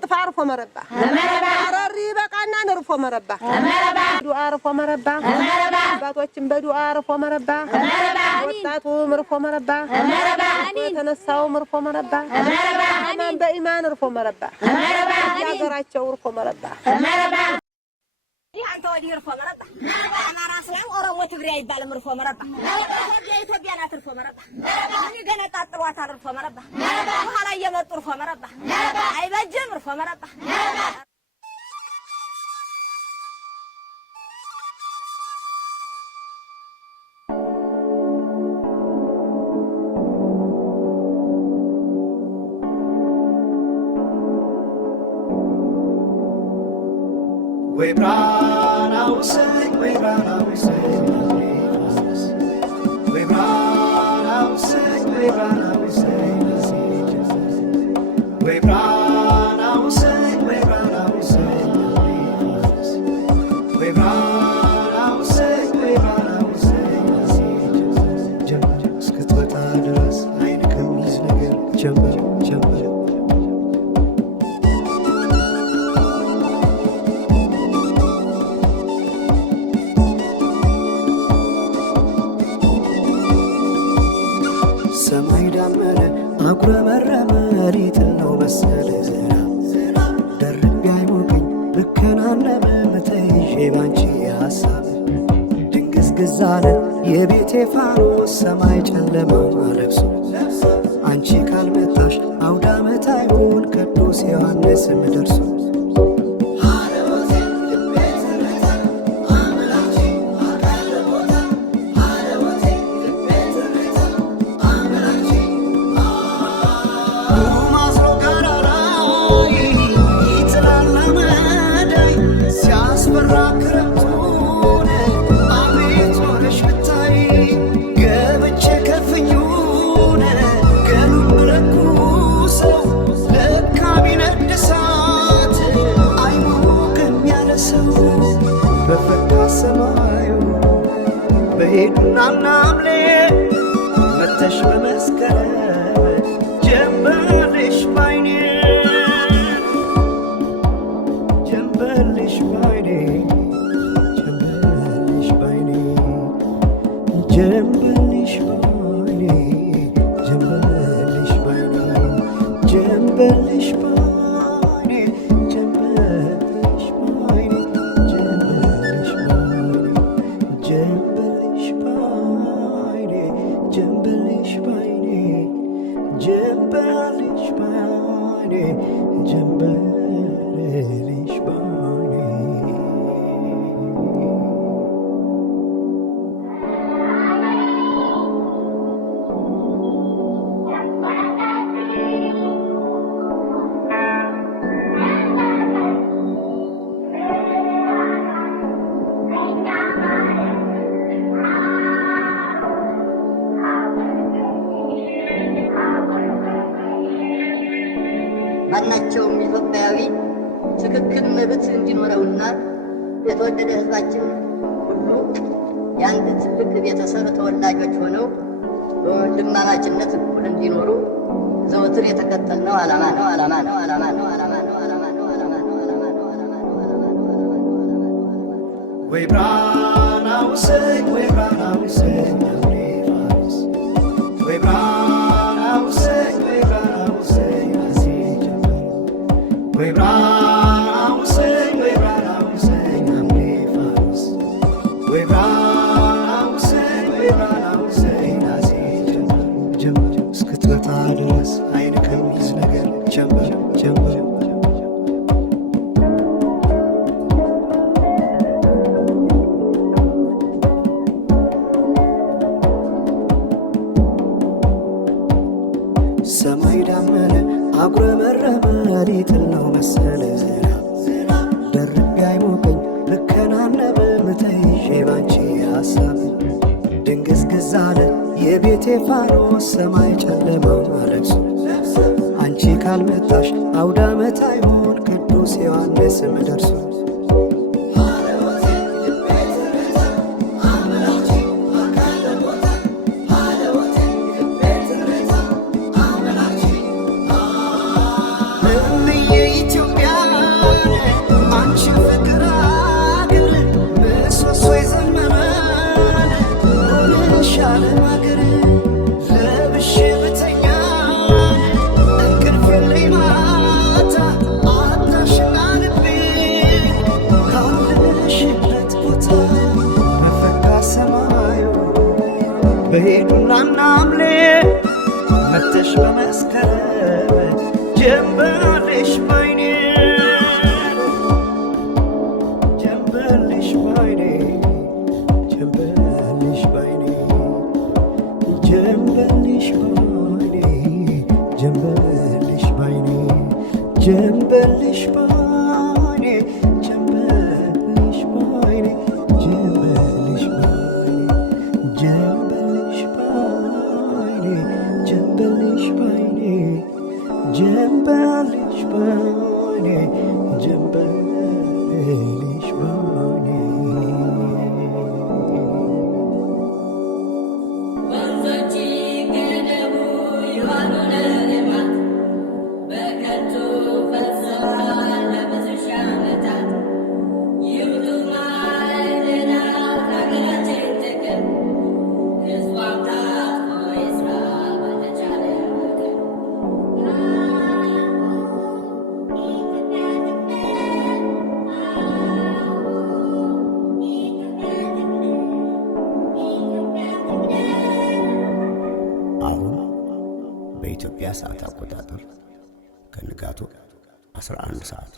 يطفى رفو مربع رري بقانا نرفو مربع دعاء رفو مربع باتوچن بدعاء رفو مربع وطاطو مرفو مربع وتنساو مرفو مربع አማን በኢማን رفو مربع ያገራቸው رفو مربع አንተ ወዲህ رفو مربع አማራ ሰው ኦሮሞ ትግሬ አይባልም رفو مربع ኢትዮጵያ ናት رفو مربع እኔ ገና ጣጥሯታል رفو مربع በኋላ እየመጡ رفو مربع አይበጅም رفو مربع We brought our sick, we brought our sick. We brought our sick, we brought our sick. We brought our sick, we brought our sick. We brought our sick, we brought our sick. Jump, skit with others, I come easily. Jump, jump. ሰማይ ዳመረ አጉረመረመ ሪትነው መሰለ ዝናብ ደርቤ አይሞቀኝ ብከናነበ በተይዤ ባንቺ ሐሳብ ድንግዝግዝ አለ የቤቴ ፋኖስ ሰማይ ጨለማ ለብሶ አንቺ ካልመጣሽ አውደ ዓመት አይሆን ቅዱስ ዮሐንስም ደርሶ ናምናምሌ መተሽ በመስከረም ጀንበልሽ ባይኔ ጀንበልሽ ባይኔ ጀንበልሽ ባይኔ ጀንበልሽ ባይኔ ጀንበልሽ ባይኔ ጀንበልሽ ባይኔ ማናቸውም ኢትዮጵያዊ ትክክል መብት እንዲኖረውና የተወደደ ሕዝባችን ሁሉ የአንድ ትልቅ ቤተሰብ ተወላጆች ሆነው በወንድማማችነት እኩል እንዲኖሩ ዘወትር የተከተልነው ዓላማ ነው። We brought our sick, we brought our sick. We brought our sick, we brought our sick. We brought our sick, we brought our sick. We brought our sick, we brought our sick. Jump, skit with others, I come easily. Jump, jump. ሰማይ ዳመረ አጉረመረመ ሊጥለው መሰለ ዝናብ ደርቤ አይሞቀኝ ልከናነበ ምተይዤ ባንቺ ሐሳብ ድንግዝግዝ አለ የቤቴ ፋኖስ ሰማይ ጨለማ ለብሶ አንቺ ካልመጣሽ አውደ ዓመት አይሆን ቅዱስ ዮሐንስም ደርሶ to ጀንበልሽ ባይኔ ጀንበልሽ ባይኔ ጀንበልሽ ባይኔ ጀንበልሽ ባይኔ ጀንበልሽ ባይኔ ጀንበልሽ ባይኔ ጀንበልሽ ባይኔ ጀንበልሽ ባይኔ ጀንበልሽ ባይኔ ጀንበልሽ ባይኔ ጀንበልሽ ባይኔ ወንዞች ገደቡ ይሆኑ ለልማት በከንቱ ፈሰዋል ለብዙ ሺህ ዓመታት። ይውጡ ማዕድናት ለሀገራችን ጥቅም ሕዝቧም ታጥቆ ይስራ በተቻለ አቅም። አሁን በኢትዮጵያ ሰዓት አቆጣጠር ከንጋቱ 11 ሰዓት